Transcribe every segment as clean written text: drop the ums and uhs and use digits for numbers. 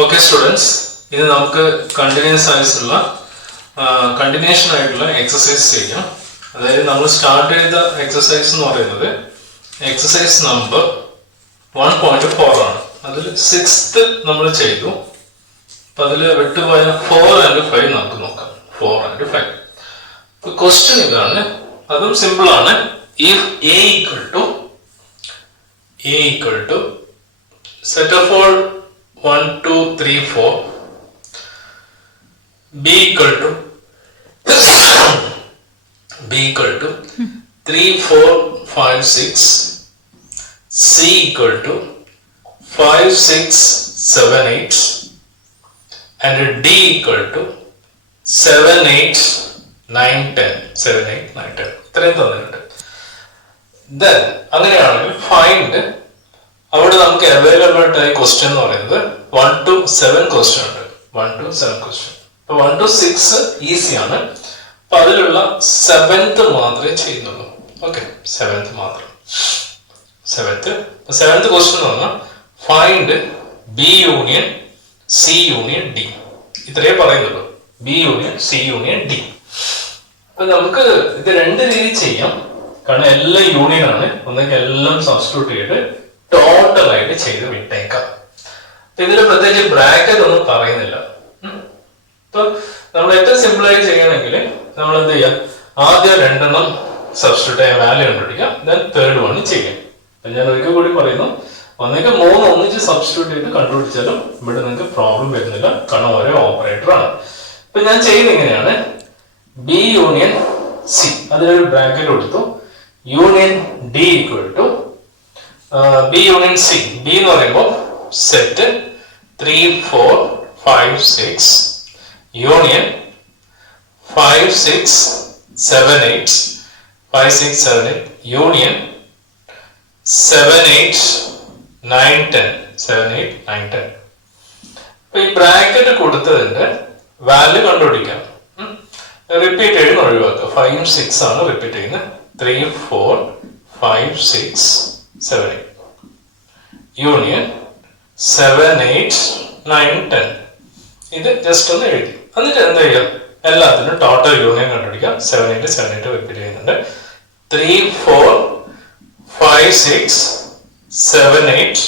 Okay students, ഇത് നമുക്ക് continuous ആയിട്ടുള്ള കണ്ടിന്യൂഷൻ ആയിട്ടുള്ള എക്സസൈസ് ചെയ്യാം. അതായത് നമ്മൾ സ്റ്റാർട്ട് ചെയ്ത എക്സസൈസ് എന്ന് പറയുന്നത് എക്സസൈസ് നമ്പർ 1.4 ആണ്. അതിൽ 6th നമ്മൾ ചെയ്തു. അപ്പോൾ അതിൽ വിട്ടുപോയ 4 and 5 നമുക്ക് നോക്കാം. 4 and 5. അപ്പോൾ ക്വസ്റ്റ്യൻ ഇതാണ്. അതും സിമ്പിൾ ആണ്. If A equal to set of all 1, 2, 3, 4, B equal to 3, 4, 5, 6, C equal to 5, 6, 7, 8, and D equal to 7, 8, 9, 10. 7, 8, 9, 10. ഇത്രയും തന്നിട്ടുണ്ട്. Then അങ്ങനെയാണെങ്കിൽ ഫൈൻഡ് അവിടെ നമുക്ക് അവൈലബിൾ ആയ ക്വസ്റ്റ്യൻ എന്ന് പറയുന്നത് 1 to 7 ക്വസ്റ്റ്യൻ ഉണ്ട്. 1 to 7 ക്വസ്റ്റ്യൻ. ഇപ്പൊ 1 to 6 ഈസിയാണ്. അപ്പൊ അതിലുള്ള 7th മാത്രമേ ചെയ്യുന്നുള്ളൂ. ഓക്കെ, 7th മാത്രം. 7th ക്വസ്റ്റ്യൻ എന്ന് പറഞ്ഞാൽ find B union C union D. ഇത്രയേ പറയുന്നുള്ളൂ. B union C union D. അപ്പൊ നമുക്ക് ഇത് രണ്ട് രീതി ചെയ്യാം. കാരണം എല്ലാം യൂണിയൻ ആണ്. ഒന്നെങ്കിൽ എല്ലാം സബ്സ്റ്റിറ്റ്യൂട്ട് ചെയ്ത് ടോട്ടൽ ആയിട്ട് ചെയ്ത് വിട്ടേക്കാം. ഇതിൽ പ്രത്യേകിച്ച് ബ്രാക്കറ്റ് ഒന്നും പറയുന്നില്ല. ഇപ്പൊ നമ്മൾ ഏറ്റവും സിമ്പിൾ ആയി ചെയ്യണമെങ്കിൽ നമ്മൾ എന്ത് ചെയ്യാം, ആദ്യം രണ്ടെണ്ണം സബ്സ്റ്റിറ്റ്യൂട്ട് ചെയ്യാൻ വാല്യൂ കണ്ടുപിടിക്കാം. ദെൻ തേർഡ് വൺ ചെയ്യാം. അപ്പൊ ഞാൻ ഒരിക്കൽ കൂടി പറയുന്നു, ഒന്നെങ്കിൽ 3 ഒന്നിച്ച് സബ്സ്റ്റിറ്റ്യൂട്ട് ചെയ്ത് കണ്ടുപിടിച്ചാലും ഇവിടെ നിങ്ങൾക്ക് പ്രോബ്ലം വരുന്നില്ല. കാരണം ഒരേ ഓപ്പറേറ്റർ ആണ്. ഇപ്പൊ ഞാൻ ചെയ്യുന്നത് ഇങ്ങനെയാണ്. ബി യൂണിയൻ സി, അതിലൊരു ബ്രാക്കറ്റ് കൊടുത്തു. Union D equal to B union C. B എന്ന് പറയുമ്പോൾ സെറ്റ് 3, 4, 5, 6 യൂണിയൻ 5, 6, 7, 8 5, 6, 7, 8 യൂണിയൻ 7, 8, 9, 10 7, 8, 9, 10. അപ്പൊ ഈ ബ്രാക്കറ്റ് കൊടുത്തതിന്റെ വാല്യൂ കണ്ടുപിടിക്കാം. റിപ്പീറ്റ് ചെയ്ത് ഒഴിവാക്കുക. 5, 6 ആണ് റിപ്പീറ്റ് ചെയ്യുന്നത്. 3, 4, 5, 6, 7, 8 യൂണിയൻ 7, 8, 9, 10. ഇത് ജസ്റ്റ് ഒന്ന് എഴുതി. എന്നിട്ട് എന്താ ചെയ്യാം, എല്ലാത്തിനും ടോട്ടൽ യൂണിയൻ കണ്ടുപിടിക്കാം. 7, 8, 7, 8 റിപ്പീറ്റ് ചെയ്യുന്നുണ്ട്. 3, 4, 5, 6, 7, 8,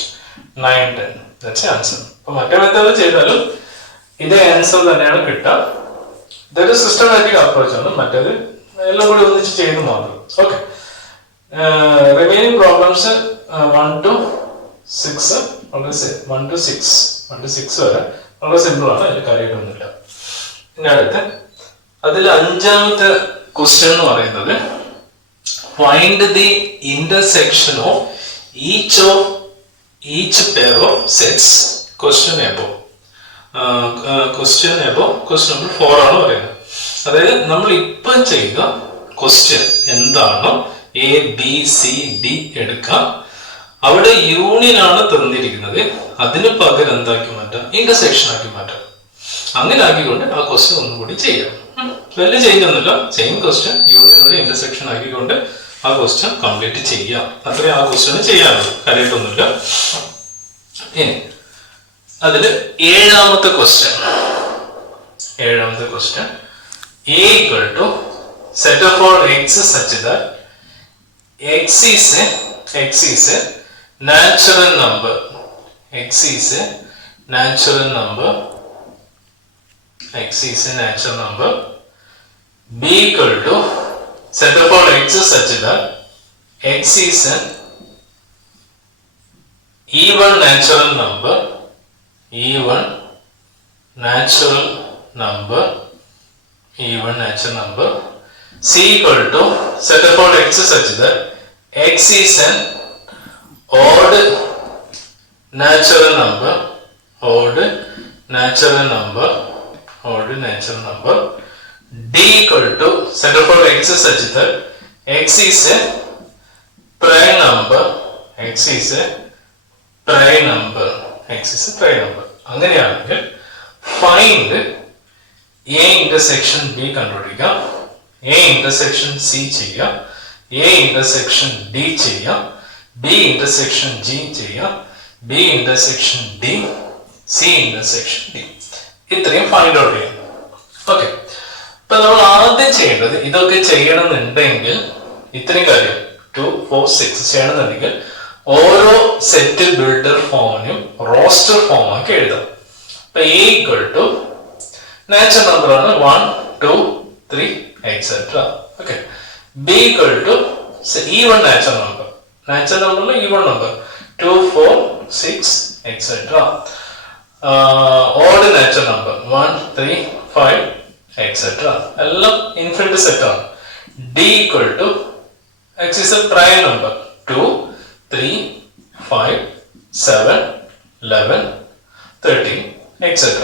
9, 10. That's answer. അപ്പൊ മറ്റേ മെത്തേഡ് ചെയ്താലും ഇതേ ആൻസർ തന്നെയാണ് കിട്ടുക. ഇതൊരു സിസ്റ്റമാറ്റിക് അപ്രോച്ച് ആണ്. മറ്റേത് എല്ലാം കൂടി ഒന്നിച്ച് ചെയ്യുന്നത് മാത്രം. ഓക്കെ, റിമൈനിങ് പ്രോബ്ലംസ് 1 to 6 വരെ വളരെ സിമ്പിൾ ആണ്. അതിൽ കാര്യമായിട്ടൊന്നുമില്ല. പിന്നെ അടുത്ത് അതിൽ 5ാമത്തെ ക്വസ്റ്റ്യൻ എന്ന് പറയുന്നത് find the intersection of each pair of sets question number 4 ആണ് പറയുന്നത്. അതായത് നമ്മൾ ഇപ്പം ചെയ്ത ക്വസ്റ്റ്യൻ എന്താണോ എ ബി സി ഡി എടുക്കാം. അവിടെ യൂണിയൻ ആണ് തന്നിരിക്കുന്നത്. അതിന് പകരം എന്താക്കി മാറ്റാം, ഇന്റർസെക്ഷൻ ആക്കി മാറ്റാം. അങ്ങനെ ആക്കിക്കൊണ്ട് ആ ക്വസ്റ്റ്യൻ ഒന്നുകൂടി ചെയ്യാം. വലിയ ചേഞ്ച് ഒന്നുമില്ല. സെയിം ക്വസ്റ്റ്യൻ യൂണിയനോട് ഇന്റർസെക്ഷൻ ആക്കിക്കൊണ്ട് ആ ക്വസ്റ്റ്യൻ കംപ്ലീറ്റ് ചെയ്യാം. അത്രയും ആ ക്വസ്റ്റ്യൻ ചെയ്യാനുള്ളൂ. കാര്യമായിട്ടൊന്നുമില്ല. ഇനി അതില് 7ാമത്തെ question A equal to set of all x such that x is a natural number. X is a natural number. B equal to set of all x such that x is an even natural number. C equal to set of all x such that x is an odd natural number. D equal to set of all x such that x is a prime number. അങ്ങനെയാണെങ്കിൽ find A intersection B കണ്ടുപിടിക്കാം. A intersection C ചെയ്യാം. A intersection D ചെയ്യാം. B intersection G ചെയ്യാം. B intersection D C intersection D. ഇത്രയും find out ചെയ്യാം. Okay, ഇപ്പൊ നമ്മൾ ആദ്യം ചെയ്യേണ്ടത് ഇതൊക്കെ ചെയ്യണമെന്നുണ്ടെങ്കിൽ ഇത്രയും കാര്യം 2, 4, 6 ചെയ്യണമെന്നുണ്ടെങ്കിൽ ഓരോ സെറ്റ് ബിൽഡർ ഫോമിനും റോസ്റ്റർ ഫോം ആക്കി എഴുതാം. അപ്പൊ A equal to natural number ആണ് 1, 2, 3 etcetera. Okay, B equal to even natural number. Natural നമ്പറിൽ even number 2, 4, 6 etcetera. Odd natural number 1, 3, 5 etcetera. എല്ലാം ഇൻഫിനിറ്റ് സെറ്റ് ആണ്. D equal to x is a prime number 2, 3, 5, 7, 11, 13 etc.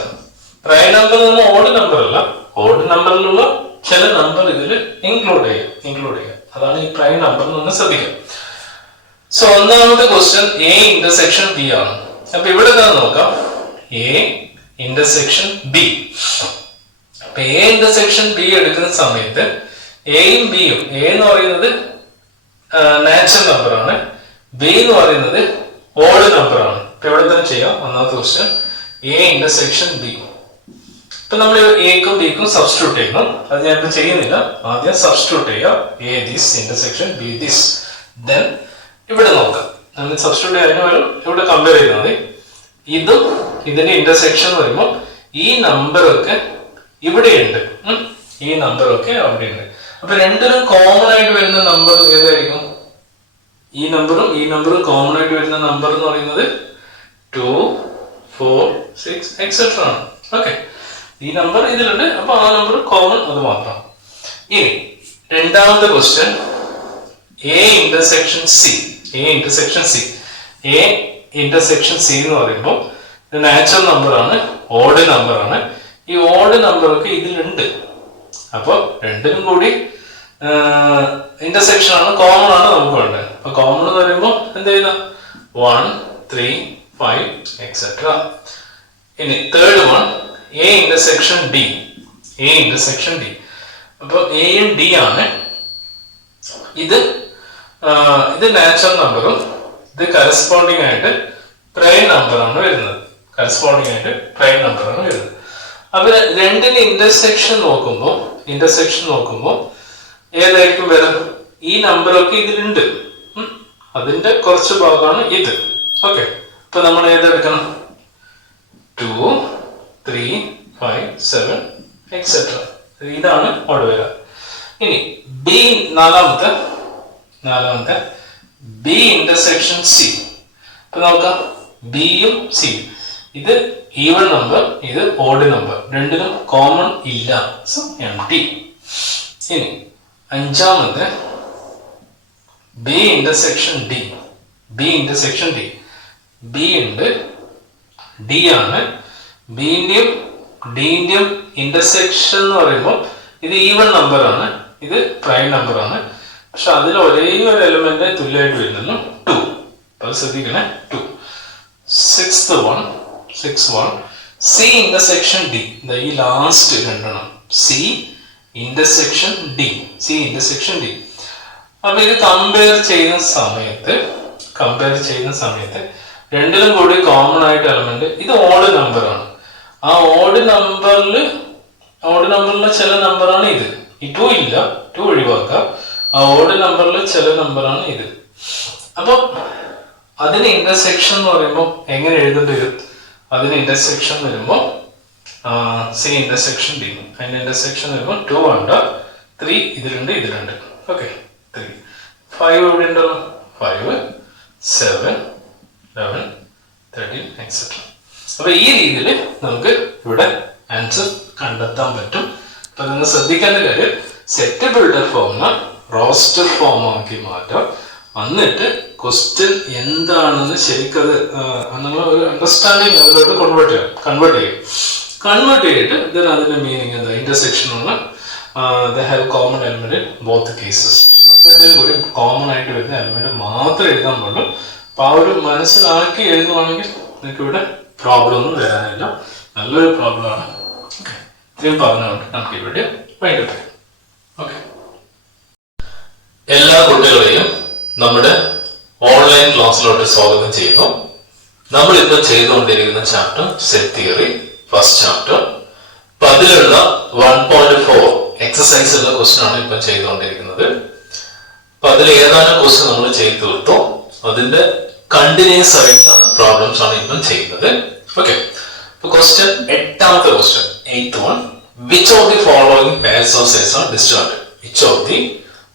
Prime number നമ്മൾ odd number അല്ല, odd നമ്പറിലുള്ള ചില number ഇതിൽ include ചെയ്യാം. അതാണ് ഈ പ്രൈം നമ്പർ എന്ന് ശ്രദ്ധിക്കുക. സോ ഒന്നാമത്തെ ക്വസ്റ്റ്യൻ എ ഇന്റർസെക്ഷൻ ബി ആണ്. അപ്പൊ ഇവിടെ നോക്കാം, എ ഇന്റർസെക്ഷൻ ബി. അപ്പൊ എ ഇന്റർസെക്ഷൻ ബി എടുക്കുന്ന സമയത്ത് എയും ബിയും, എ എന്ന് പറയുന്നത് നാച്ചുറൽ നമ്പർ ആണ്, ബി എന്ന് പറയുന്നത് ഓഡ് നമ്പർ ആണ്. ഇപ്പൊ ഇവിടെ തന്നെ ചെയ്യാം. ഒന്നാമത്തെ ക്വസ്റ്റ്യൻ എ ഇന്റർസെക്ഷൻ ബി. ഇപ്പൊ നമ്മൾ എക്കും ബിക്കും സബ്സ്റ്റിറ്റ്യൂട്ട് ചെയ്യുന്നു. അത് ഞാൻ ഇപ്പൊ ചെയ്യുന്നില്ല. ആദ്യം സബ്സ്റ്റിറ്റ്യൂട്ട് ചെയ്യാം. A this intersection B this. Then ഇവിടെ നോക്കാം. നമ്മൾ സബ്സ്റ്റിറ്റ്യൂട്ട് ചെയ്യാൻ വരും. ഇവിടെ കമ്പയർ ചെയ്താൽ മതി. ഇതും ഇതിന്റെ ഇന്റർസെക്ഷൻ എന്ന് പറയുമ്പോൾ ഈ നമ്പറൊക്കെ ഇവിടെയുണ്ട്, ഈ നമ്പറൊക്കെ അവിടെയുണ്ട്. അപ്പൊ രണ്ടിലും കോമൺ ആയിട്ട് വരുന്ന നമ്പർ ഏതായിരിക്കും? ഈ നമ്പറും കോമൺ ആയിട്ട് വരുന്ന നമ്പർ എന്ന് പറയുന്നത് 2, 4, 6 എക്സെട്ര ആണ്. ഓക്കെ, ഈ നമ്പർ ഇതിലുണ്ട്. അപ്പൊ ആ നമ്പർ കോമൺ, അത് മാത്രം. ഇനി രണ്ടാമത്തെ question A intersection C. A intersection C എന്ന് പറയുമ്പോൾ ഇത് നാച്ചുറൽ നമ്പർ ആണ്, ഓഡ് നമ്പർ ആണ്. ഈ ഓഡ് നമ്പറൊക്കെ ഇതിലുണ്ട്. അപ്പൊ രണ്ടിനും കൂടി ഇന്റർസെക്ഷൻ ആണ്, കോമൺ ആണ് നമുക്ക് വേണ്ടത്. അപ്പൊ കോമൺ എന്ന് പറയുമ്പോൾ എന്ത് ചെയ്താ 1, 3, 5 എക്സെട്ര. ഇനി third one A intersection D. അപ്പൊ എയും ഡി ആണ്. ഇത് നാച്ചുറൽ നമ്പറും ഇത് കറസ്പോണ്ടിങ് ആയിട്ട് പ്രൈം നമ്പറാണ് വരുന്നത്. അപ്പൊ രണ്ടിന് ഇന്റർസെക്ഷൻ നോക്കുമ്പോൾ ഏതായിരിക്കും വരും? ഈ നമ്പറൊക്കെ ഇതിലുണ്ട്, അതിന്റെ കുറച്ച് ഭാഗമാണ് ഇത്. ഓക്കെ, ഇപ്പൊ നമ്മൾ ഏതെടുക്കണം? 2, 3, 5, 7 എക്സെട്ര. ഇതാണ് അവിടെ വരിക. ഇനി ബി നാലാമത്തെ ബി ഇന്റർസെക്ഷൻ സി. ഇപ്പൊ നോക്കാം, ബിയും സിയും ഇത് ഈവൺ നമ്പർ, ഇത് ഓഡ് നമ്പർ, രണ്ടിനും കോമൺ ഇല്ല. So empty. ഇനി അഞ്ചാമത്തെ ബി ഇന്റർസെക്ഷൻ ഡി. ബി ഉണ്ട്, ഡി ആണ്. ബിന്റെയും ഡിന്റെയും ഇന്റർസെക്ഷൻ എന്ന് പറയുമ്പോൾ ഇത് ഈവൺ നമ്പർ ആണ്, ഇത് പ്രൈം നമ്പർ ആണ്. പക്ഷെ അതിൽ ഒരേ ഒരു എലിമെന്റ് തുല്യമായിട്ട് വരുന്നു 2. അപ്പൊ ശ്രദ്ധിക്കണേ, 2. Six one C intersection D. ഈ ലാസ്റ്റ് രണ്ടെണ്ണം സി ഇന്റർസെക്ഷൻ ഡി. അപ്പൊ ഇത് കമ്പയർ ചെയ്യുന്ന സമയത്ത് രണ്ടിലും കൂടി കോമൺ ആയിട്ട് എലമെന്റ് ഇത് ഓഡ് നമ്പർ ആണ്. ആ ഓഡ് നമ്പറിലെ ചില നമ്പറാണ് ഇത്. ഈ 2 ഇല്ല, 2 ഒഴിവാക്കാം. ആ ഓഡ് നമ്പറിലെ ചില നമ്പറാണ് ഇത്. അപ്പൊ അതിന് ഇന്റർസെക്ഷൻ എന്ന് പറയുമ്പോൾ എങ്ങനെ എഴുതേണ്ടി വരും? അതിന് ഇന്റർസെക്ഷൻ വരുമ്പോൾ സി ഇന്റർസെക്ഷൻ ഡി. അതിന്റെ ഇന്റർസെക്ഷൻ വരുമ്പോൾ 2 ഉണ്ട്, 3 ഇതിലുണ്ട്. ഓക്കെ, 3, 5 ഇവിടെ ഉണ്ടല്ലോ. 5, 7, 11, 13 എക്സെട്ര. അപ്പൊ ഈ രീതിയിൽ നമുക്ക് ഇവിടെ ആൻസർ കണ്ടെത്താൻ പറ്റും. അപ്പൊ നിങ്ങൾ ശ്രദ്ധിക്കേണ്ട കാര്യം, സെറ്റ് ബിൽഡർ ഫോമിനെ റോസ്റ്റർ ഫോം ആക്കി മാറ്റാം. എന്നിട്ട് ക്വസ്റ്റ്യൻ എന്താണെന്ന് ശരിക്കത് നിങ്ങൾ ഒരു അണ്ടർസ്റ്റാൻഡിങ് ലെവലിലോട്ട് കൺവേർട്ട് ചെയ്തിട്ട് then അതിന്റെ മീനിങ് എന്താ, ഇന്റർസെക്ഷനുള്ള they have common element in both cases. രണ്ടിലും കൂടി കോമൺ ആയിട്ട് വരുന്ന എലമെന്റ് മാത്രമേ എഴുതാൻ പാടുള്ളൂ. അപ്പൊ ആ ഒരു മനസ്സിലാക്കി എഴുതുവാണെങ്കിൽ നിങ്ങൾക്ക് ഇവിടെ പ്രോബ്ലം ഒന്നും വരാനില്ല. നല്ലൊരു പ്രോബ്ലം ആണ്. ഇത്രയും പറഞ്ഞുകൊണ്ട് നമുക്ക് ഇവിടെ വൈകിട്ട് പറയാം. ഓക്കെ, എല്ലാ കുട്ടികളെയും നമ്മുടെ ഓൺലൈൻ ക്ലാസ്സിലോട്ട് സ്വാഗതം ചെയ്യുന്നു. നമ്മളിപ്പോൾ ചെയ്തുകൊണ്ടിരിക്കുന്ന chapter set theory first chapter. അപ്പൊ അതിലുള്ള 1.4 എക്സസൈസ് ഉള്ള ക്വസ്റ്റ്യൻ ആണ് ഇപ്പം ചെയ്തുകൊണ്ടിരിക്കുന്നത്. അപ്പൊ അതിൽ ഏതാനും ക്വസ്റ്റ്യൻ നമ്മൾ ചെയ്തു തീർത്തു. അതിന്റെ കണ്ടിന്യൂസ് ആയിട്ടുള്ള പ്രോബ്ലംസ് ആണ് ഇപ്പം ചെയ്യുന്നത്. ഓക്കെ, അപ്പൊ ക്വസ്റ്റ്യൻ എട്ടാമത്തെ question 8th one. Which of the following pairs of sets are disjointed? Which of the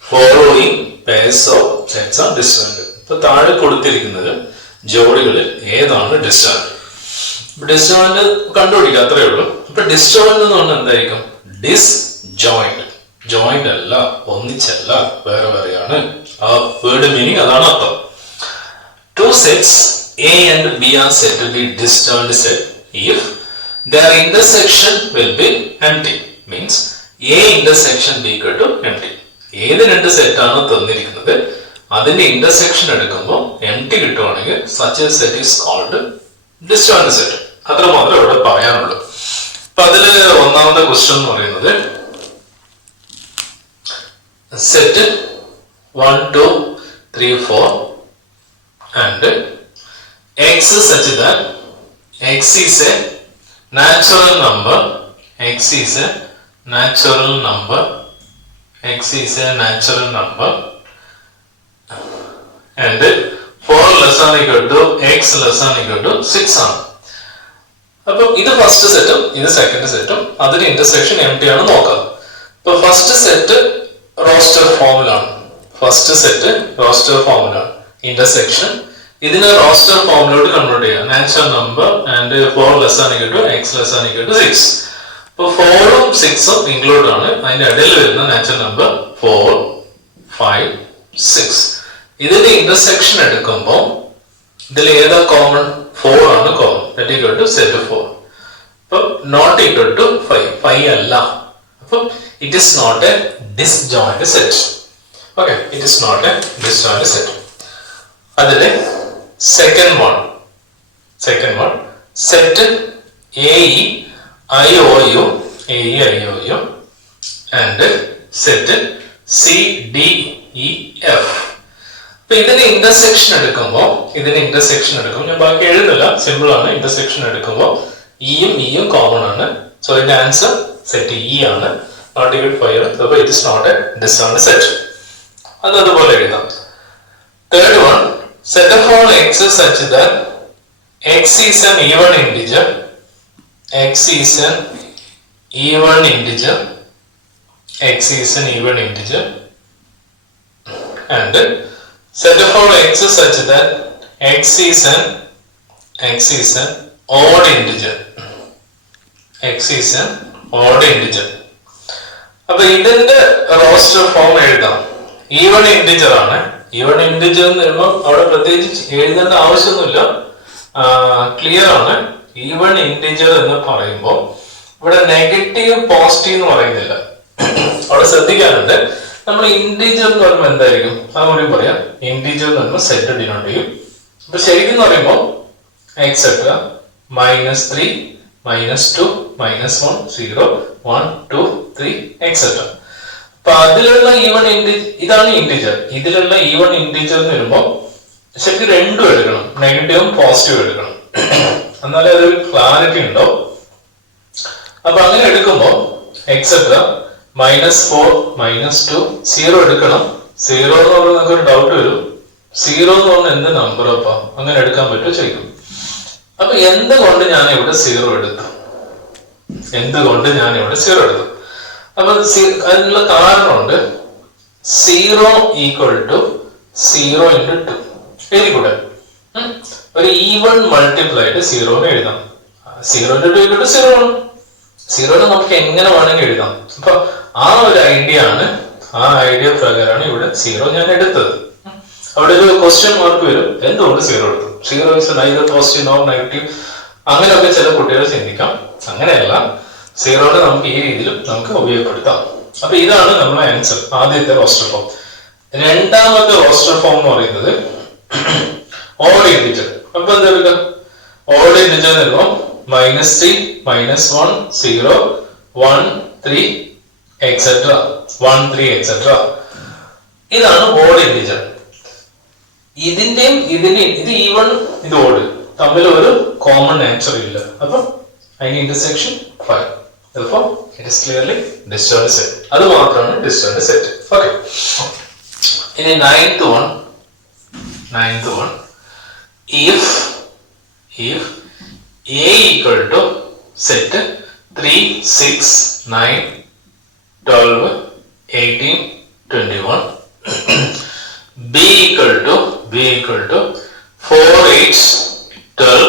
following pairs of sets are disjointed? ഇപ്പൊ താഴെ കൊടുത്തിരിക്കുന്നത് ജോഡികളിൽ ഏതാണ് ഡിസ്ജോയിന്റ്? ഡിസ്ജോയിന്റ് കണ്ടുപിടിക്കുക, അത്രേ ഉള്ളൂ. ഇപ്പൊ ഡിസ്ജോയിന്റ് എന്ന് പറഞ്ഞാൽ എന്തായിരിക്കും? ഡിസ്ജോയിന്റ്, ജോയിന്റ് അല്ല, ഒന്നിച്ചല്ല, വേറെ വേറെയാണ്. ആ വേർഡ് മീനിങ് അതാണ് അർത്ഥം. Two sets A and B are said to be disjoint set if their intersection will be empty. Means A intersection B equal to empty. ഏത് രണ്ട് സെറ്റ് ആണ് തന്നിരിക്കുന്നത് അതിന്റെ ഇന്റർസെക്ഷൻ എടുക്കുമ്പോൾ empty കിട്ടുവാണെങ്കിൽ such a set is called disjoint set. അത്ര മാത്രമേ ഇവിടെ പറയാനുള്ളൂ. അപ്പൊ അതില് ഒന്നാമത്തെ ക്വസ്റ്റ്യൻ എന്ന് പറയുന്നത് set 1 2 3 4 and x such that x is a natural number, x is a natural number, x is a natural number and 4 less than equal to x less than equal to 6 ആണ്. അപ്പൊ ഇത് first സെറ്റും ഇത് second സെറ്റും അതിന്റെ intersection empty ആണ് നോക്കാം. ഇപ്പൊ ഫസ്റ്റ് സെറ്റ് റോസ്റ്റർ ഫോമിലാണ്, ഫസ്റ്റ് സെറ്റ് റോസ്റ്റർ ഫോമിലാണ്. ഇന്റർസെക്ഷൻ ഇതിനെ റോസ്റ്റർ ഫോമിലോട്ട് കൺവേർട്ട് ചെയ്യാം. നാച്ചുറൽ നമ്പർ ആൻഡ് 4 ലെസ് ആണ് ഈക്വൽ ടു x ലെസ് ആണ് ഈക്വൽ ടു 6. അപ്പൊ 4ഉം 6ഉം ഇൻക്ലൂഡ് ആണ്. അതിന്റെ ഇടയിൽ വരുന്ന നാച്ചുറൽ നമ്പർ 4 5 6. ഇതിന്റെ ഇന്റർസെക്ഷൻ എടുക്കുമ്പോൾ ഇതിൽ ഏതാ കോമൺ? 4 ആണ് common. That equal to set 4. അപ്പൊ നോട്ട് ഈക്വൽ ടു 5 അല്ല. അപ്പൊ it is not a disjoint set. Okay, it is not a disjoint set. അതിലെ second one set AE IOU and set CDEF. അപ്പൊ ഇതിന്റെ ഇന്റർസെക്ഷൻ എടുക്കുമ്പോൾ ഞാൻ ബാക്കി എഴുതില്ല, സിമ്പിൾ ആണ്. ഇന്റർസെക്ഷൻ എടുക്കുമ്പോൾ ഇയും കോമൺ ആണ്. സോ ഇതിന്റെ ആൻസർ സെറ്റ് ഇ ആണ്, നോട്ട് ഈക്വൽ 5 ആണ്. അപ്പൊ it is not a disjoint set. അത് അതുപോലെ എഴുതാം. Third one, set of all x such that x is an even integer, x is an even integer, x is an even integer and set of all x such that x is an odd integer, x is an odd integer. അപ്പൊ ഇതിന്റെ roster form എഴുതാം. Even integer ആണ്. Even integer എന്ന് പറയുമ്പോൾ അവിടെ പ്രത്യേകിച്ച് എഴുതേണ്ട ആവശ്യമൊന്നുമില്ല, ക്ലിയർ ആണ്. ഈവൺ ഇന്റിജർ എന്ന് പറയുമ്പോൾ ഇവിടെ നെഗറ്റീവ് പോസിറ്റീവ് എന്ന് പറയുന്നില്ല. അവിടെ ശ്രദ്ധിക്കാനുണ്ട്. നമ്മൾ ഇന്റിജർ എന്ന് പറയുമ്പോൾ എന്തായിരിക്കും അതുകൂടി പറയാം. ഇന്റിജർ എന്ന് പറയുമ്പോൾ സെറ്റ് ഡിനോട്ട് ചെയ്യും. അപ്പൊ ശരിക്കും എന്ന് പറയുമ്പോൾ എക്സെട്ര -3 -2 -1 0 1 2 3 എക്സെട്ര. അപ്പൊ അതിലുള്ള ഈവൺ ഇതാണ് ഇന്റിജർ. ഇതിലുള്ള ഈവൺ ഇന്റിജർ എന്ന് വരുമ്പോൾ ശരിക്കും രണ്ടും എടുക്കണം, നെഗറ്റീവും പോസിറ്റീവും എടുക്കണം, എന്നാലേ അതൊരു ക്ലാരിറ്റി ഉണ്ടോ. അപ്പൊ അങ്ങനെ എടുക്കുമ്പോൾ എക്സെട്ര -4 -2 0 എടുക്കണം. 0 എന്ന് പറഞ്ഞാൽ നമുക്ക് ഒരു ഡൗട്ട് വരും. 0 എന്ന് പറഞ്ഞാൽ എന്ത് നമ്പർ അപ്പൊ അങ്ങനെ എടുക്കാൻ പറ്റുമോ ചോദിക്കും. അപ്പൊ എന്തുകൊണ്ട് ഞാൻ ഇവിടെ 0 എടുത്തു? അപ്പൊ അതിനുള്ള കാരണമുണ്ട്. 0 ഈക്വൽ ടു 0 ഇൻറ്റു 2 എഴുതിക്കൂടെ? ഒരു ഈവൺ മൾട്ടിപ്ലൈ ആയിട്ട് 0 എഴുതാം. 0 ഇൻറ്റു 2 ഈക്വൽ ടു 0 ആണ്. 0 നമുക്ക് എങ്ങനെ വേണമെങ്കിൽ എഴുതാം. അപ്പൊ ആ ഒരു ഐഡിയ ആണ്, ആ ഐഡിയ പ്രകാരമാണ് ഇവിടെ 0 ഞാൻ എടുത്തത്. അവിടെ ഒരു ക്വസ്റ്റ്യൻ മാർക്ക് വരും, എന്തുകൊണ്ട് 0 എടുത്തു? 0 is neither positive nor negative, അങ്ങനെയൊക്കെ ചില കുട്ടികൾ ചിന്തിക്കാം. അങ്ങനെയല്ല, 0 നമുക്ക് ഈ രീതിയിൽ നമുക്ക് ഉപയോഗപ്പെടുത്താം. അപ്പൊ ഇതാണ് നമ്മുടെ ആൻസർ, ആദ്യത്തെ റോസ്റ്റർ ഫോം. രണ്ടാമത്തെ റോസ്റ്റർ ഫോം എന്ന് പറയുന്നത് ഓഡ് ഇന്റിജർ. അപ്പൊ എന്താ എടുക്കുക? ഓഡ് ഇന്റിജർ എന്ന് പറയുമ്പോൾ -3 -1 0 1 3 എക്സെട്ര 1 3 എക്സെട്ര. ഇതാണ് ഓഡ് ഇന്റിജർ. ഇതിന്റെയും ഇത് ഈവൺ ഇത് ഓഡ് തമ്മിൽ ഒരു കോമൺ ആൻസർ ഇല്ല. അപ്പം അതിന്റെ intersection 5. Therefore, it is clearly disjoint set. അത് മാത്രമാണ് disjoint set. Okay. ഇനി ninth one. If A equal to set 3, 6, 9, 12, 18, 21. B equal to 4, 8, 12,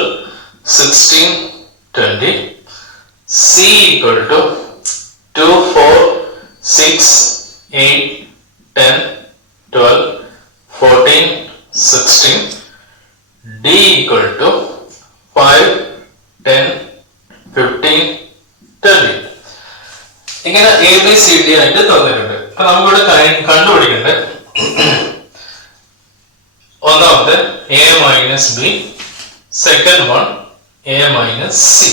16, 20. C equal to 2, 4, 6, 8, 10, 12, 14, 16. D equal to 5, 10, 15, 20. ഇങ്ങനെ എ ബി സി ഡി ആയിട്ട് തന്നിട്ടുണ്ട്. അപ്പൊ നമുക്കിവിടെ കണ്ടുപിടിക്കേണ്ടത് ഒന്നാമത്തെ A minus B, second one A minus C.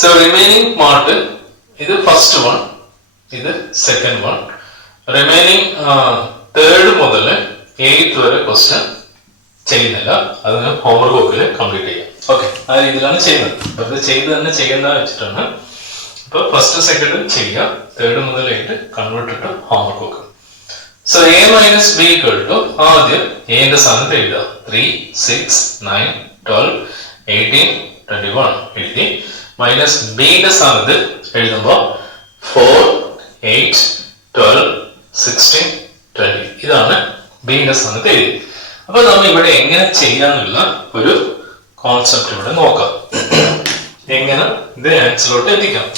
So remaining part ഇത് first one, ഇത് second one. Remaining third മുതൽ 8th വരെ ക്വസ്റ്റ്യൻ ചെയ്യുന്നില്ല, അതിന് ഹോംവർക്ക് ബുക്കിൽ കംപ്ലീറ്റ് ചെയ്യാം. ഓക്കെ, ആ രീതിയിലാണ് ചെയ്യുന്നത്. അത് ചെയ്ത് തന്നെ ചെയ്യുന്ന വെച്ചിട്ടാണ്. അപ്പൊ ഫസ്റ്റ് സെക്കൻഡ് ചെയ്യുക, തേർഡ് മുതൽ 8 convert to homework book. So A minus B equal to ആദ്യം എന്റെ സ്ഥാനത്ത് എഴുതുക. 3, 6, 9, 12, 18, 21 എഴുതി. മൈനസ് ബിന്റെ സ്ഥാനത്ത് എഴുതുമ്പോൾ 4, 8, 12, 16, 20 ഇതാണ് ബിന്റെ സ്ഥാനത്ത് എഴുതി. അപ്പൊ നമ്മൾ ഇവിടെ എങ്ങനെ ചെയ്യാന്നുള്ള ഒരു കോൺസെപ്റ്റ് ഇവിടെ നോക്കാം. എങ്ങനെ ഇത് ആൻസറിലോട്ട് എത്തിക്കാം.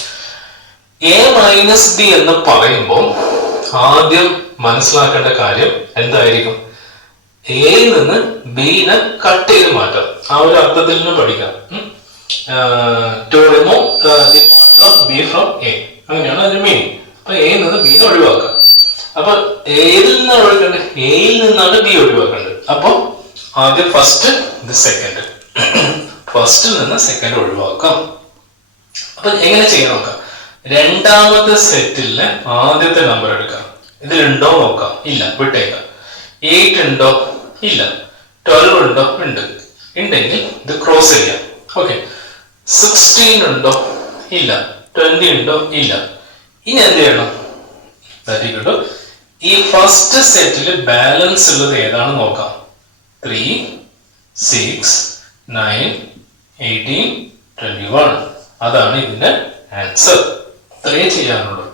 എ മൈനസ് ബി എന്ന് പറയുമ്പോൾ ആദ്യം മനസ്സിലാക്കേണ്ട കാര്യം എന്തായിരിക്കും? എയിൽ നിന്ന് ബിനെ കട്ട് ചെയ്ത് മാറ്റാം. ആ ഒരു അർത്ഥത്തിൽ നിന്ന് പഠിക്കാം. To remove the part of B from A, അങ്ങനെയാണ് അതിന്റെ മീനിങ്. അപ്പൊ എയിൽ നിന്ന് ബിനെ ഒഴിവാക്കാം. അപ്പൊ എയിൽ നിന്നാണ് ഒഴിക്കേണ്ടത്, എയിൽ നിന്നാണ് ബി ഒഴിവാക്കേണ്ടത്. അപ്പൊ ആദ്യം ഫസ്റ്റ്, ഇത് സെക്കൻഡ്. ഫസ്റ്റിൽ നിന്ന് സെക്കൻഡ് ഒഴിവാക്കാം. അപ്പൊ എങ്ങനെ ചെയ്യാൻ നോക്കാം. രണ്ടാമത്തെ സെറ്റിലെ ആദ്യത്തെ നമ്പർ എടുക്കാം. ഇതിലുണ്ടോ നോക്കാം. ഇല്ല, വിട്ടേക്കാം. 8 ഉണ്ടോ? ഇല്ല. 12 ഉണ്ടോ? ഉണ്ട്. ഉണ്ടെങ്കിൽ ഇത് ക്രോസ് ചെയ്യാം. ഓക്കെ. 16 ഉണ്ടോ? ഇല്ല. 20 ഉണ്ടോ? ഇല്ല. ഇനി എന്ത് ചെയ്യണം? ഈ ഫസ്റ്റ് സെറ്റിൽ ബാലൻസ് ഉള്ളത് ഏതാണ് നോക്കാം. 3, 6, 9, 18, 21 അതാണ് ഇതിന്റെ ആൻസർ. ഇത്രയേ ചെയ്യാനുള്ളൂ.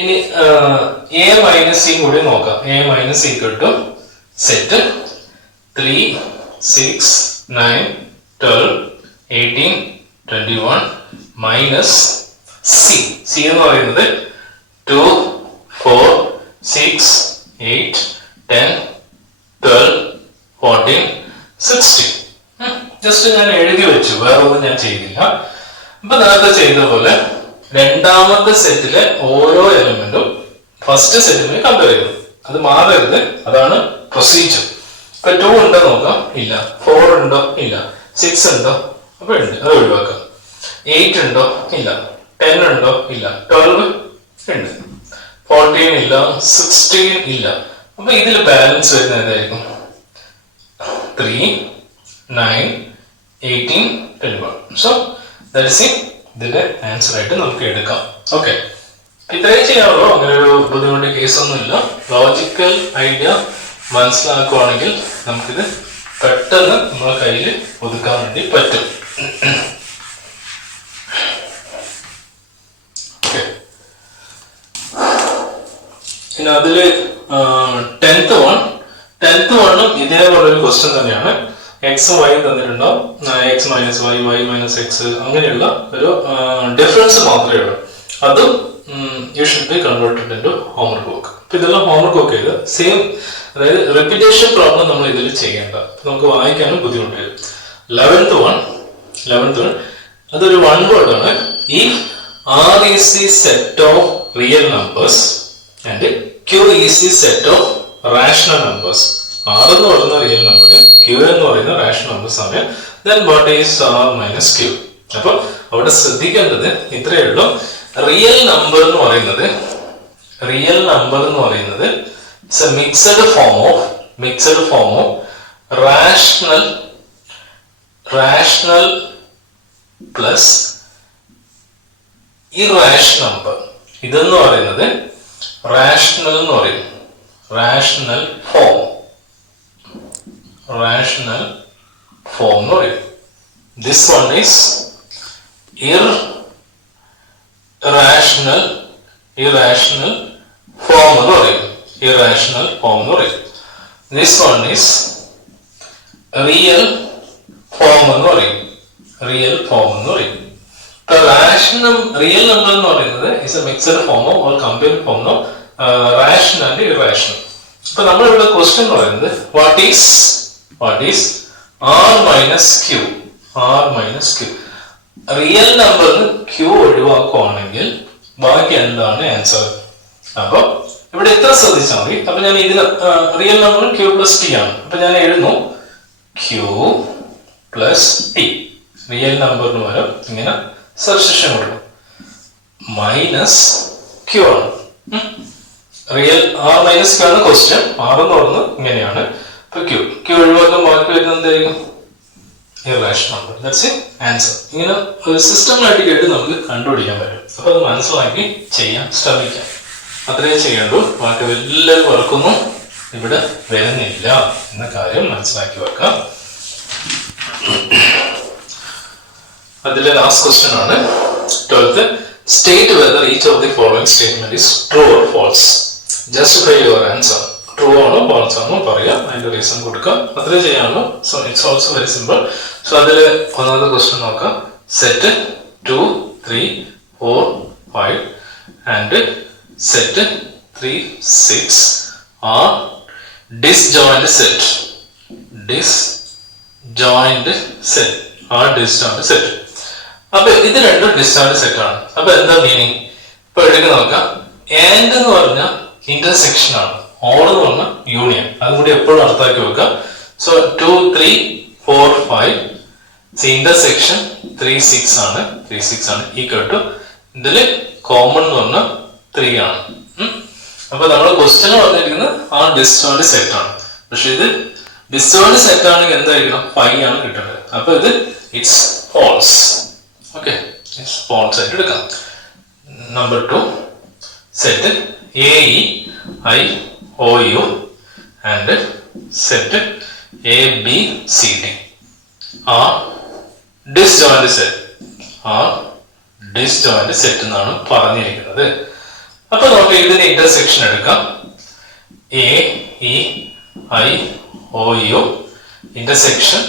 ഇനി എ മൈനസ് സി കൂടി നോക്കാം. A minus equal to set 3, 6, 9, 12, 18, 21 minus C. C എന്ന് പറയുന്നത് 2, 4, 6, 8, 10, 12, 14, 16. ജസ്റ്റ് ഞാൻ എഴുതി വെച്ചു, വേറെ ഒന്നും ഞാൻ ചെയ്തില്ല. ഇപ്പൊ നേരത്തെ ചെയ്ത പോലെ രണ്ടാമത്തെ സെറ്റിലെ ഓരോ എലമെന്റും ഫസ്റ്റ് സെറ്റിനെ കമ്പയർ ചെയ്യുന്നു. അത് മാറരുത്, അതാണ് പ്രൊസീജിയർ. ഇപ്പൊ 2 ഉണ്ടോ നോക്കാം. ഇല്ല. 4 ഉണ്ടോ? ഇല്ല. 6 ഉണ്ടോ? അപ്പൊ ഉണ്ട്, അത് ഒഴിവാക്കാം. 8 ഉണ്ടോ? ഇല്ല. 10 ഉണ്ടോ? ഇല്ല. 12 ഉണ്ട്. 14 ഇല്ല. 16 ഇല്ല. അപ്പൊ ഇതിൽ ബാലൻസ് വരുന്ന ഏതായിരിക്കും? 3, 9, 18, 21. സോ ദാറ്റ് ഈസ് ഇതിന്റെ ആൻസർ ആയിട്ട് നമുക്ക് എടുക്കാം. ഓക്കെ, ഇത്രയും ചെയ്യാവുള്ളൂ. അങ്ങനെ ഒരു ബുദ്ധിമുട്ട് കേസൊന്നുമില്ല. ലോജിക്കൽ ഐഡിയ മനസ്സിലാക്കുവാണെങ്കിൽ നമുക്കിത് പെട്ടെന്ന് നമ്മളെ കയ്യിൽ ഒതുക്കാൻ വേണ്ടി പറ്റും. പിന്നെ അതില് 10th വണ്ണും ഇതേപോലൊരു ക്വസ്റ്റ്യൻ തന്നെയാണ്. എക്സും വൈയും തന്നിട്ടുണ്ടാവും. X minus Y, Y minus X, അങ്ങനെയുള്ള ഒരു ഡിഫറൻസ് മാത്രമേ ഉള്ളൂ. അതും you should be converted into homework book. അപ്പൊ ഇതെല്ലാം ഹോംവർക്ക് ബുക്ക് ചെയ്ത് സെയിം, അതായത് റിപ്പീറ്റേഷൻ പ്രോബ്ലം നമ്മൾ ഇതിൽ ചെയ്യേണ്ട, നമുക്ക് വായിക്കാനും ബുദ്ധിമുട്ട് വരും. 11th വൺ അതൊരു വൺ വേർഡ് ആണ്. If R is the set of real numbers and Q is the set of rational numbers. R എന്ന് പറയുന്ന റിയൽ നമ്പർ, Q എന്ന് പറയുന്ന റാഷണൽ നമ്പേഴ്സ് ആണ്. Then what is R minus Q? അപ്പൊ അവിടെ ശ്രദ്ധിക്കേണ്ടത് ഇത്രയേ ഉള്ളൂ. റിയൽ നമ്പർ എന്ന് പറയുന്നത് it's A mixed form of rational plus irrational number. ഇതെന്ന് പറയുന്നത് റാഷണൽ എന്ന് പറയും, റാഷണൽ ഫോം, റാഷണൽ ഫോം എന്ന് പറയും. This one is irrational form എന്ന് പറയും, ഇറാഷണൽ ഫോം എന്ന് പറയും. This one is real form എന്ന് പറയും, റിയൽ ഫോം എന്ന് പറയും. റാഷണൽ റിയൽ നമ്പർ എന്ന് പറയുന്നത് ഇസ് എ മിക്സഡ് ഫോമോ ഓർ കമ്പൈൻഡ് ഫോമോ റാഷണൽ ആൻഡ് ഇറാഷണൽ. അപ്പൊ നമ്മളിവിടെ ക്വസ്റ്റ്യൻ എന്ന് പറയുന്നത് what is R minus Q, R minus Q. Real നമ്പറിന് ക്യൂ ഒഴിവാക്കുവാണെങ്കിൽ ബാക്കി എന്താണ് ആൻസർ? അപ്പൊ ഇവിടെ എത്ര ശ്രദ്ധിച്ചാൽ മതി. അപ്പൊ ഞാൻ ഇതിന് real number Q plus T ആണ്. അപ്പൊ ഞാൻ എഴുതുന്നു ക്യൂ പ്ലസ് ടി. റിയൽ നമ്പറിന് പകരം ഇങ്ങനെ സബ്സ്റ്റിറ്റ്യൂഷൻ കൊടുക്കും. മൈനസ് ക്യൂ ആണ്. റിയൽ ആർ മൈനസ് ക്യൂ ആണ് ക്വസ്റ്റ്യൻ. ആർ എന്ന് പറയുന്നത് ഇങ്ങനെയാണ്. ഇപ്പൊ ക്യൂ ഒഴിവാക്കാൻ ബാക്കി വരുന്നത് എന്തായിരിക്കും? Irrational number. That's it, answer. ഇങ്ങനെ ഒരു സിസ്റ്റമാറ്റിക് ആയിട്ട് നമുക്ക് കണ്ടുപിടിക്കാൻ പറ്റും. അപ്പൊ അത് മനസ്സിലാക്കി ചെയ്യാൻ ശ്രമിക്കാം. അത്രയേ ചെയ്യണ്ടു. ബാക്കി എല്ലാവരും വർക്കൊന്നും ഇവിടെ വരുന്നില്ല എന്ന കാര്യം മനസ്സിലാക്കി വെക്കാം. അതിലെ ലാസ്റ്റ് ക്വസ്റ്റ്യൻ ആണ് 12th. State whether each of the following statement is true or false. Justify your answer. True ആണോ ഫാൾസ് ആണോ പറയാം, അതിന്റെ റീസൺ കൊടുക്കാം. അത്രേ ചെയ്യാനുള്ളൂ. So it's also very simple. So അതില് ഒന്നാമത്തെ ക്വസ്റ്റ്യൻ നോക്കാം. Set 2, 3, 4, 5 and set 3, 6 are disjoint set. disjoint set are disjoint set. അപ്പൊ ഇത് രണ്ടും ഡിസ്ജോയിന്റ് സെറ്റ് ആണ്. അപ്പൊ എന്താ മീനിങ്? ഇപ്പൊ എടുക്ക് നോക്കാം. ആൻഡ് എന്ന് പറഞ്ഞാൽ ഇന്റർസെക്ഷൻ ആണ്, ഓൾ എന്ന് പറഞ്ഞാൽ യൂണിയൻ. അതും കൂടി എപ്പോഴും അർത്ഥാക്കി വെക്കുക. സോ 2, 3, 4, 5 ഇന്റർസെക്ഷൻ 3, 6 ആണ്, 3, 6 ആണ്. ഈക്വൽ ടു ഇതില് കോമൺ എന്ന് പറഞ്ഞാൽ 3 ആണ്. അപ്പൊ നമ്മൾ ക്വസ്റ്റ്യൻ പറഞ്ഞിരിക്കുന്നത് ആ ഡിസ്ജോയിന്റ് സെറ്റ് ആണ്. പക്ഷെ ഇത് ഡിസ്ജോയിന്റ് സെറ്റ് ആണെങ്കിൽ എന്തായിരിക്കണം? 5 ആണ് കിട്ടേണ്ടത്. അപ്പൊ ഇത് it's false. Okay, it's false ആയിട്ട് എടുക്കാം. Number 2 set AEIOU and set ABCD are disjoint set എന്നാണ് പറഞ്ഞിരിക്കുന്നത്. അപ്പൊ നമുക്ക് ഇതിന്റെ ഇന്റർസെക്ഷൻ എടുക്കാം. AEIOU intersection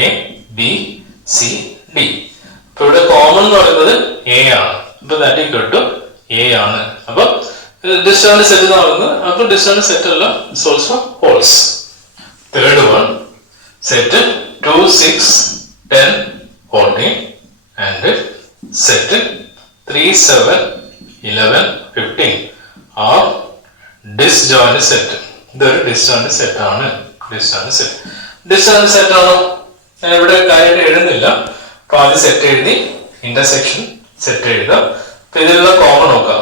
ABCD. അപ്പൊ ഇവിടെ കോമൺ എന്ന് പറയുന്നത് A ആണ്. അപ്പൊ ദാറ്റ് ഈക്വൽ ടു A ആണ്. അപ്പൊ ഡിസ്റ്റോയിന്റ് സെറ്റ് എന്ന് പറയുന്നത്, അപ്പൊ ഡിസ്റ്റോയിന്റ് സെറ്റ് അല്ല, it's also false. Third one set 2, 6, 10, 14 and set 3, 7, 11, 15 are disjoint set. ഇതൊരു ഡിസ്ജോയിന്റ് സെറ്റ് ആണ്. ഡിസ്ജോയിന്റ് സെറ്റ് ആണോ? ഞാൻ ഇവിടെ കാര്യമായിട്ട് എഴുതുന്നില്ല. അപ്പൊ ആദ്യം സെറ്റ് എഴുതി, ഇന്റർസെക്ഷൻ സെറ്റ് എഴുതാം. അപ്പൊ ഇതിലുള്ള കോമൺ നോക്കാം.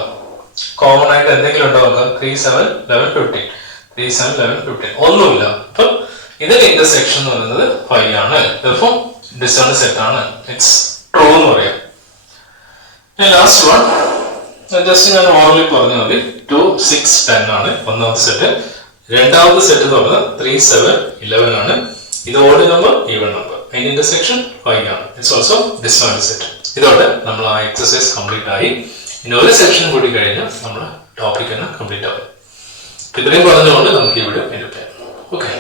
കോമൺ ആയിട്ട് എന്തെങ്കിലും ഉണ്ടോ നോക്കാം. 3, 7, 11, 15 3, 7, 11, 15 ഒന്നുമില്ല. അപ്പൊ ഇതിന്റെ ഇന്റർസെക്ഷൻ എന്ന് പറയുന്നത് 5 ആണ്. ഇപ്പം ഡിസ്ജോയിന്റ് സെറ്റ് ആണ്. ഇറ്റ്സ് ട്രൂ എന്ന് പറയാം. ലാസ്റ്റ് വൺ ജസ്റ്റ് ഞാൻ ഓർലി പറഞ്ഞാൽ മതി. 2, 6, 10 ആണ് ഒന്നാമത്തെ സെറ്റ്. രണ്ടാമത്തെ സെറ്റ് എന്ന് പറഞ്ഞാൽ 3, 7, 11 ആണ്. ഇത് ഓഡ് നമ്പർ, ഈവൻ നമ്പർ. അതിന്റെ ഇന്റർസെക്ഷൻ 5 ആണ്. It's also disjoint set. ഇതോടെ നമ്മൾ ആ എക്സസൈസ് കംപ്ലീറ്റ് ആയി. ഇനി ഒരു സെക്ഷൻ കൂടി കഴിഞ്ഞാൽ നമ്മുടെ ടോപ്പിക് തന്നെ കംപ്ലീറ്റ് ആവും. ഇത്രയും പറഞ്ഞുകൊണ്ട് നമുക്ക് ഇവിടെ എൻഡ് ചെയ്യാം. ഓക്കെ.